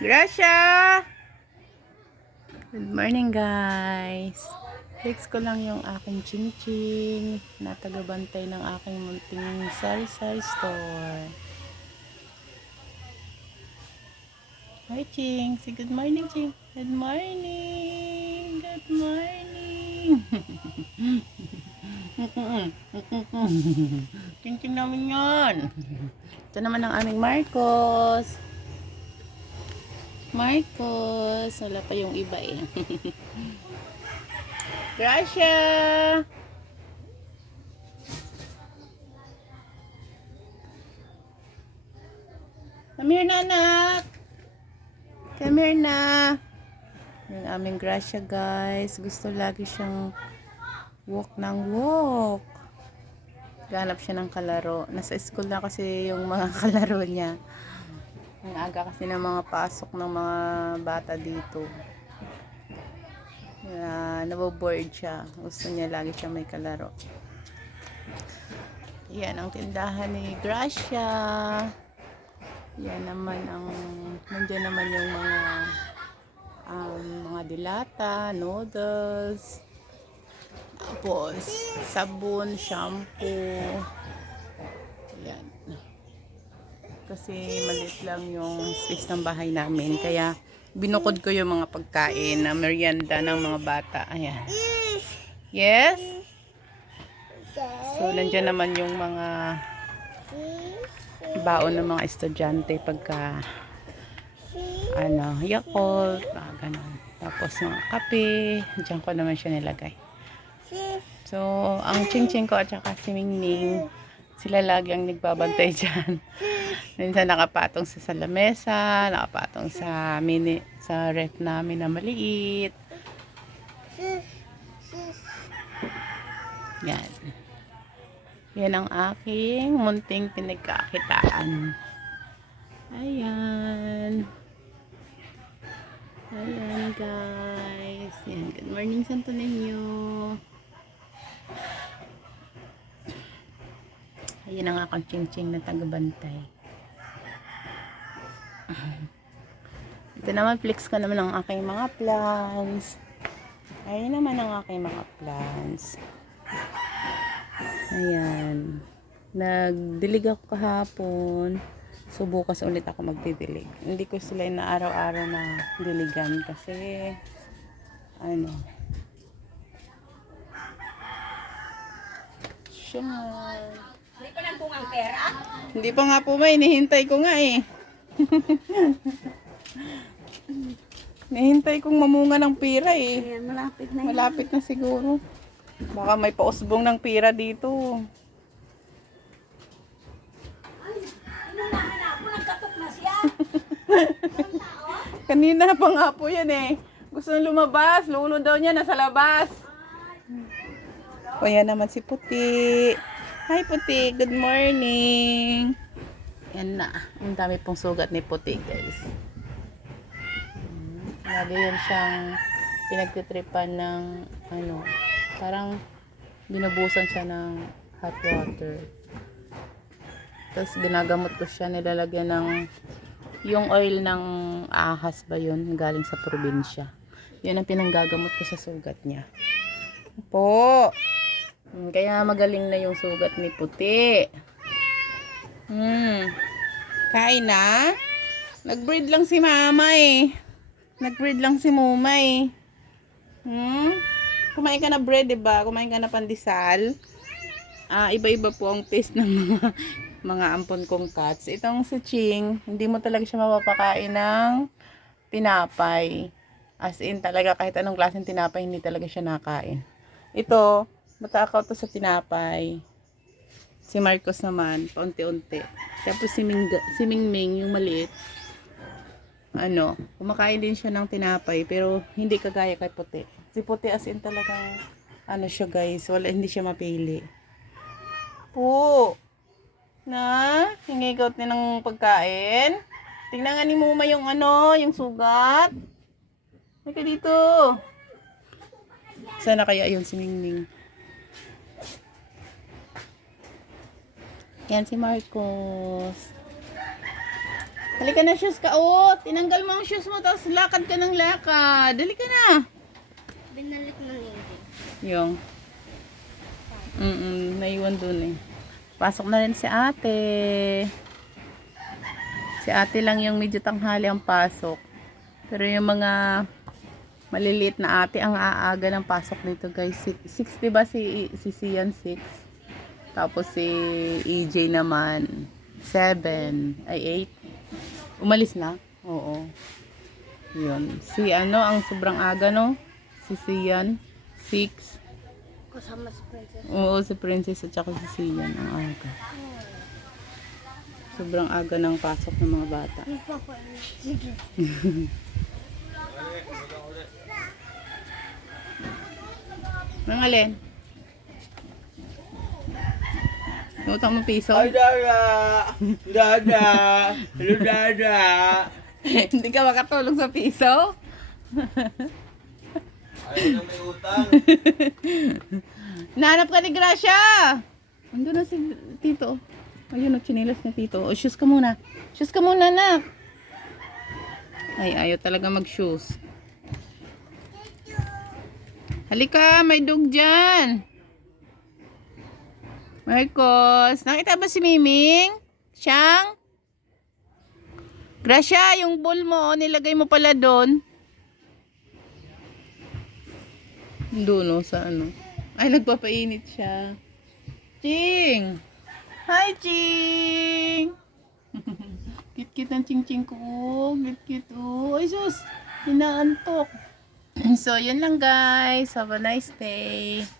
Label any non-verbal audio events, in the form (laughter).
Gracia! Good morning guys. Fix ko lang yung aking ching-ching na tagabantay ng aking munting sari-sari store. Hi Ching! Say good morning Ching! Good morning! Good morning! (laughs) Ching-ching namin yan! Ito naman ang aming Marcos. Marcos. Wala pa yung iba eh. (laughs) Gracia! Come here na anak. Come here na. Yung aming Gracia guys. Gusto lagi siyang walk ng walk. Ganap siya ng kalaro. Nasa school na kasi yung mga (laughs) kalaro niya. Ang aga kasi ng mga pasok ng mga bata dito. Kaya naboboard siya. Gusto niya lagi siya may kalaro. Yan ang tindahan ni Gracia. Yan naman ang nandiyan naman yung mga um, mga dilata, noodles, tapos sabon, shampoo. Yan. Kasi maliit lang yung space ng bahay namin. Kaya binukod ko yung mga pagkain na merienda ng mga bata. Ayan. Yes? So, nandiyan naman yung mga baon ng mga estudyante pagka ano, Yakult, mga ganun. Tapos mga kape, dyan ko naman siya nilagay. So, ang ching-ching ko at saka si Mingning, sila lagi ang nagbabantay dyan. Minsan nakapatong sa salamesa, nakapatong sa mini, sa ref namin na maliit. Yan. Yan ang aking munting pinagkakitaan. Ayan. Ayan guys. Yan. Good morning Santo Niño. Ayan ang akong ching-ching na tagabantay. Ito naman, flex ko naman ang aking mga plans. Ayan naman ang aking mga plans. Ayan. Nagdilig ako kahapon. So, bukas ulit ako magdidilig. Hindi ko sila na araw-araw na diligan kasi ano siya Hindi pa lang kung ang pera. Hindi pa nga po may, hinihintay ko nga eh. (laughs) Nihintay kong mamunga ng pira eh. Ayan, malapit na Malapit na siguro. Baka may pausbong ng pira dito. (laughs) Kanina pa nga po yan eh. Gusto nang lumabas. Lulo daw niya nasa labas. O yan naman si Puti. Hi Puti, good morning. Yan na. Ang dami pong sugat ni Puti guys. Lagi yan siyang pinagtitripan ng ano, parang binubusan siya ng hot water. Tapos ginagamot ko siya, nilalagyan ng yung oil ng ahas ba yun, galing sa probinsya. Yun ang pinanggagamot ko sa sugat niya. Po. Hmm, Kaya magaling na yung sugat ni Puti. Hmm. Kain na? Nag-breed lang si mama eh. Nag-breed lang si muma eh. Hmm? Kumain ka na bread, ba? Kumain ka na pandesal. Ah, iba-iba po ang taste ng mga (laughs) mga ampon kong cats. Itong si Ching, hindi mo talaga siya mapapakain ng tinapay. As in, talaga kahit anong klaseng tinapay, hindi talaga siya nakain. Ito, matakaw to sa tinapay. Si Marcos naman, paunti-unti. Tapos si, Ming, si Mingming, yung maliit, ano, kumakain din siya ng tinapay, pero hindi kagaya kay Puti. Si Puti as in talagang, ano siya guys, wala, hindi siya mapili. Po! Na, hingi ka ni ng pagkain. Tingnan nga ni Muma yung ano, yung sugat. Halika dito. Sana kaya yun si Mingming. Yan si Marcos. Halika na, shoes ka. Oh, tinanggal mo ang shoes mo, tapos lakad ka ng lakad. Dali ka na. Binalik na hindi. Yung. Mm naiwan dun eh. Pasok na rin si ate. Si ate lang yung medyo tanghali ang pasok. Pero yung mga maliliit na ate ang aaga ng pasok nito guys. 6 diba si, si Sian 6? Tapos si EJ naman 7 ay 8. Umalis na? Oo. Yun. Si ano ang sobrang aga no? Si Sian 6. Kasama si Princess. Oo, si Princess at saka si Sian ang aga. Sobrang aga ng pasok ng mga bata. Sige. (laughs) Nang alin? Utang mo piso? Ay, Dada! Dada! Hello, Dada! (laughs) Hindi ka makatulog sa piso? Ayaw na may utang. (laughs) Nahanap ka ni Gracia! Ando na si Tito. Ayun, ang chinilas ni Tito. O, shoes ka muna. Shoes ka muna, nak. Ay, ayaw talaga mag-shoes. Halika, may dog dyan. Marcos, nakita ba si Miming? Siyang? Gracia, yung bowl mo, oh, nilagay mo pala doon. Doon, oh, sa ano. Ay, nagpapainit siya. Ching! Hi, Ching! (laughs) Kit-kit ang ching-ching ko. Kit-kit, oh. Ay, sus! Hinaantok. (clears throat) So, yun lang guys. Have a nice day.